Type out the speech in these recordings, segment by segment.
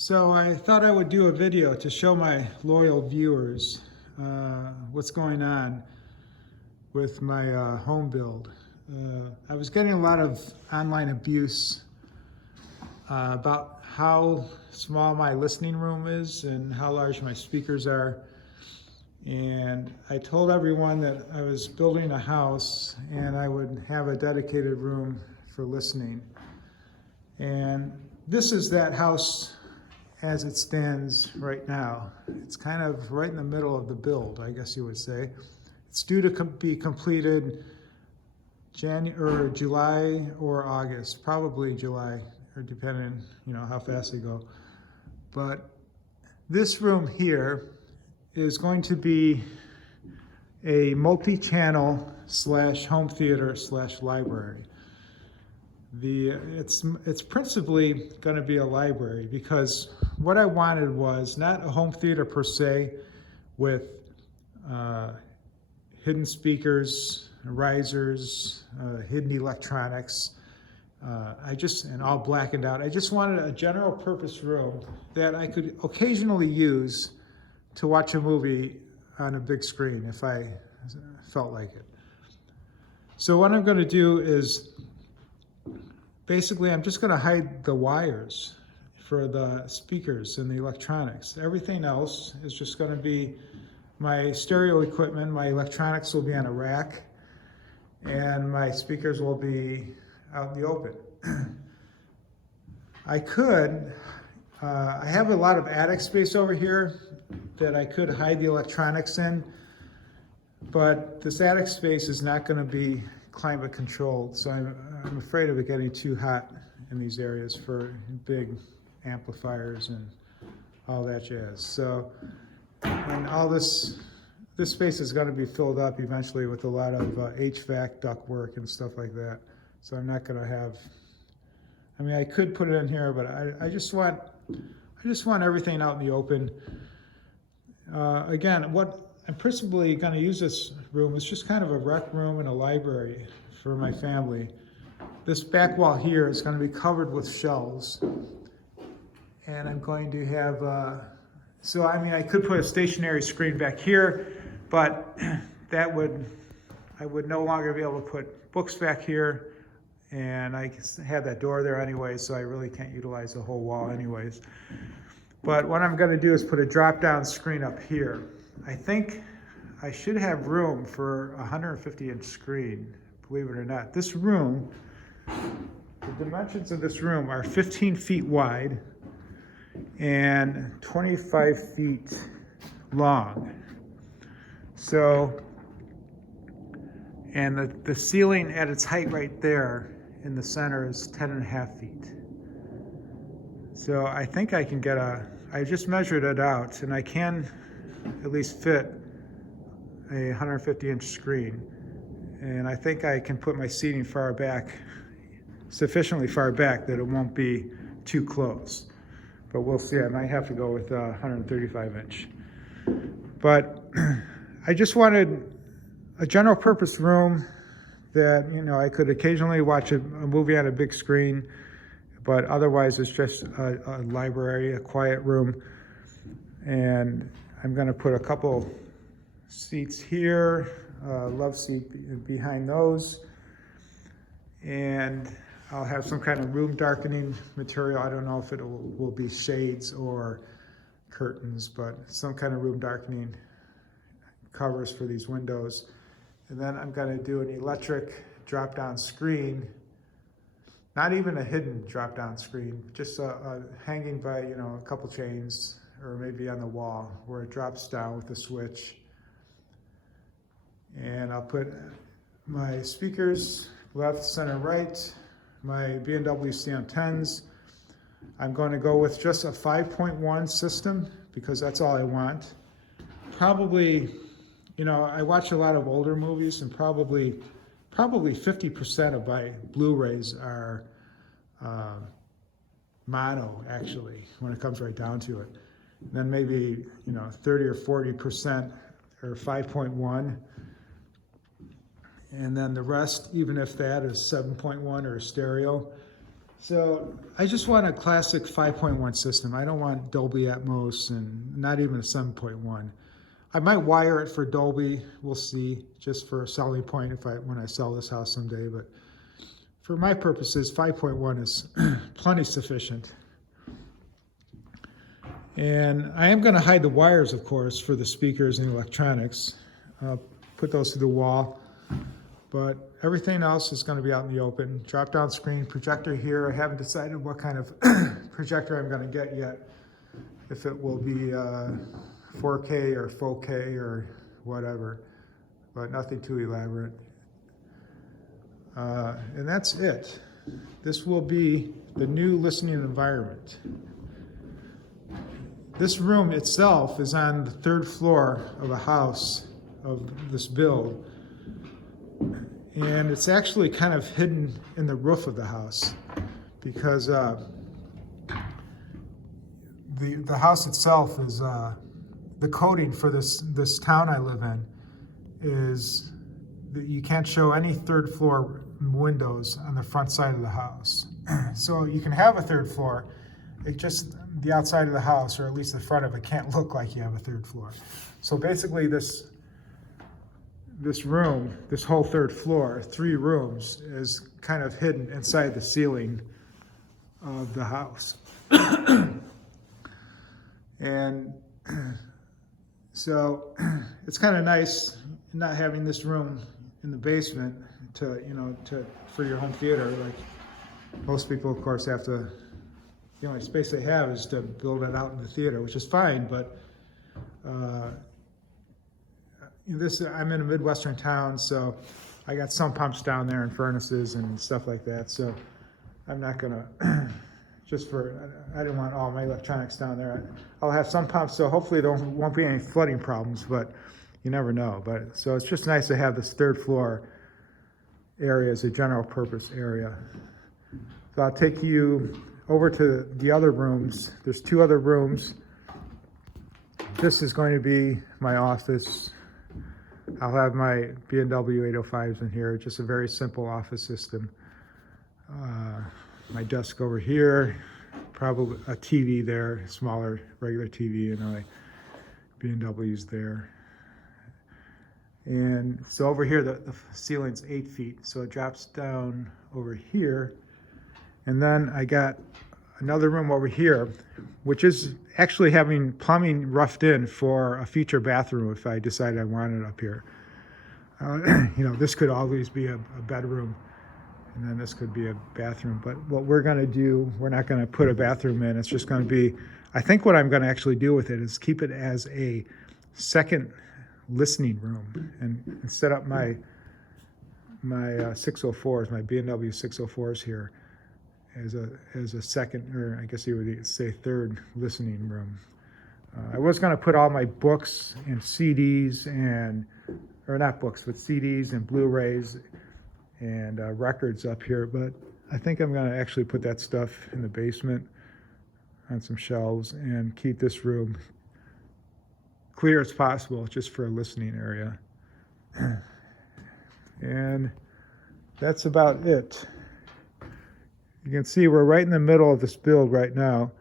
So I thought I would do a video to show my loyal viewers what's going on with my home build. I was getting a lot of online abuse about how small my listening room is and how large my speakers are. And I told everyone that I was building a house and I would have a dedicated room for listening. And this is that house as it stands right now. It's kind of right in the middle of the build, I guess you would say. It's due to be completed July or August, probably July, or depending, how fast they go. But this room here is going to be a multi-channel / home theater / library. It's principally going to be a library because what I wanted was not a home theater per se with hidden speakers, risers, hidden electronics, and all blackened out. I just wanted a general purpose room that I could occasionally use to watch a movie on a big screen if I felt like it. So what I'm going to do is basically I'm just going to hide the wires for the speakers and the electronics. Everything else is just going to be my stereo equipment. My electronics will be on a rack and my speakers will be out in the open. I have a lot of attic space over here that I could hide the electronics in, but this attic space is not going to be climate controlled, so I'm afraid of it getting too hot in these areas for big amplifiers and all that jazz. So, and all this space is going to be filled up eventually with a lot of HVAC ductwork and stuff like that. So I'm not going to have. I could put it in here, but I just want everything out in the open. Again, what I'm principally going to use this room is just kind of a rec room and a library for my family. This back wall here is going to be covered with shelves. And I'm going to have, I could put a stationary screen back here, but I would no longer be able to put books back here. And I had that door there anyway, so I really can't utilize the whole wall anyways. But what I'm going to do is put a drop-down screen up here. I think I should have room for a 150-inch screen, believe it or not. This room, the dimensions of this room are 15 feet wide and 25 feet long. So, and the ceiling at its height right there in the center is 10.5 feet. So I think I can I just measured it out, and I can at least fit a 150-inch screen. And I think I can put my seating sufficiently far back that it won't be too close. But we'll see. I might have to go with a 135-inch. But I just wanted a general purpose room that, I could occasionally watch a movie on a big screen, but otherwise it's just a library, a quiet room. And I'm going to put a couple seats here, love seat behind those, and I'll have some kind of room darkening material. I don't know if it will be shades or curtains, but some kind of room darkening covers for these windows. And then I'm going to do an electric drop-down screen, not even a hidden drop-down screen, just hanging by a couple chains or maybe on the wall where it drops down with a switch. And I'll put my speakers left, center, right, my B&W CM10s. I'm going to go with just a 5.1 system because that's all I want. Probably, I watch a lot of older movies, and probably 50% of my Blu-rays are mono, actually, when it comes right down to it. And then maybe 30 or 40% are 5.1. And then the rest, even if that is 7.1 or stereo, So I just want a classic 5.1 system. I don't want Dolby Atmos and not even a 7.1. I might wire it for Dolby. We'll see, just for a selling point when I sell this house someday. But for my purposes, 5.1 is plenty sufficient. And I am going to hide the wires, of course, for the speakers and electronics. I'll put those to the wall. But everything else is going to be out in the open. Drop-down screen, projector here. I haven't decided what kind of projector I'm going to get yet. If it will be 4K or 4K or whatever. But nothing too elaborate. And that's it. This will be the new listening environment. This room itself is on the 3rd floor of a house of this build. And it's actually kind of hidden in the roof of the house because the house itself is, the coding for this town I live in is that you can't show any 3rd floor windows on the front side of the house. So you can have a 3rd floor, it just, the outside of the house, or at least the front of it, can't look like you have a 3rd floor. So basically this room, this whole 3rd floor, 3 rooms, is kind of hidden inside the ceiling of the house. And so it's kind of nice not having this room in the basement for your home theater. Like most people, of course, have to, the only space they have is to build it out in the theater, which is fine, but I'm in a Midwestern town, so I got some pumps down there and furnaces and stuff like that. So I'm not gonna, I didn't want all my electronics down there. I'll have some pumps, so hopefully there won't be any flooding problems, but you never know. But so it's just nice to have this 3rd floor area as a general purpose area. So I'll take you over to the other rooms. There's 2 other rooms. This is going to be my office. I'll have my B&W 805s in here, just a very simple office system. My desk over here, probably a TV there, smaller regular TV, and my B&W's there. And so over here, the ceiling's 8 feet, so it drops down over here. And then I got another room over here, which is actually having plumbing roughed in for a future bathroom if I decide I want it up here. This could always be a bedroom, and then this could be a bathroom. But what we're going to do, we're not going to put a bathroom in. It's just going to be, I think what I'm going to actually do with it is keep it as a second listening room and set up my 604s, my B&W 604s here as a second, or I guess you would say 3rd listening room. I was going to put all my books and CDs or not books, but CDs and Blu-rays and records up here, but I think I'm going to actually put that stuff in the basement on some shelves and keep this room clear as possible, just for a listening area. And that's about it. You can see we're right in the middle of this build right now.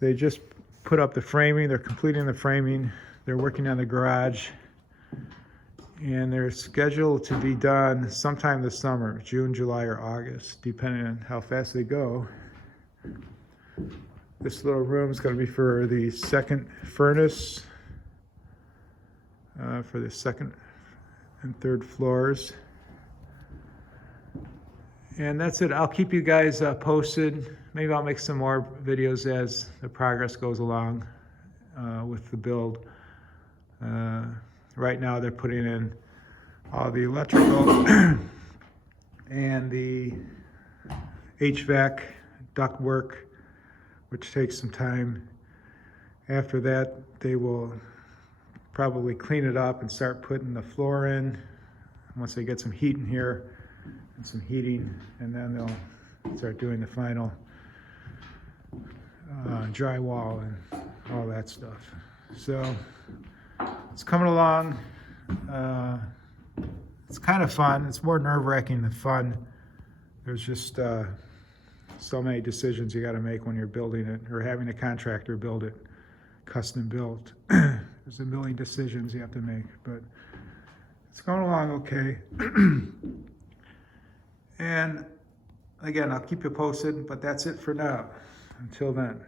They just put up the framing, they're completing the framing, they're working on the garage, and they're scheduled to be done sometime this summer, June, July, or August, depending on how fast they go. This little room is going to be for the 2nd furnace, for the 2nd and 3rd floors. And that's it. I'll keep you guys posted. Maybe I'll make some more videos as the progress goes along with the build. Right now they're putting in all the electrical and the HVAC duct work, which takes some time. After that, they will probably clean it up and start putting the floor in once they get some heat in here and some heating, and then they'll start doing the final drywall and all that stuff. So it's coming along. It's kind of fun. It's more nerve-wracking than fun. There's just so many decisions you gotta make when you're building it, or having a contractor build it, custom built. There's a million decisions you have to make, but it's going along okay. And again, I'll keep you posted, but that's it for now. Until then.